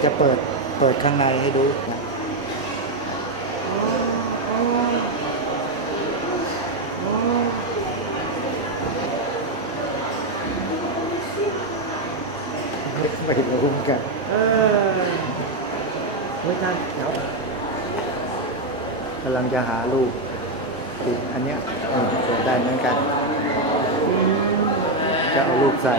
เดี๋ยวจะเปิดเปิดข้างในให้ดูนะไม่รู้เหมือนกันเออไม่ทันเดี๋ยวกำลังจะหาลูกติดอันเนี้ยเออเปิดได้เหมือนกัน จะเอาลูกใส่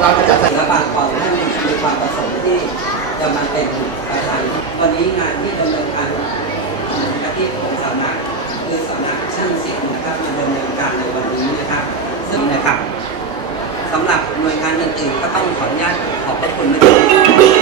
เราจะจัดสรรปากรให้มีความประสงค์ที่จะมาเป็นประธานวันนี้งานที่ดำเนินการกระที่ของสำนักคือสำนักช่างเสียงนะครับมาดำเนินการในวันนี้นะครับ ซึ่งนะครับสำหรับหน่วยงานอื่นๆก็ต้องขออนุญาตขอบพระคุณนะครับ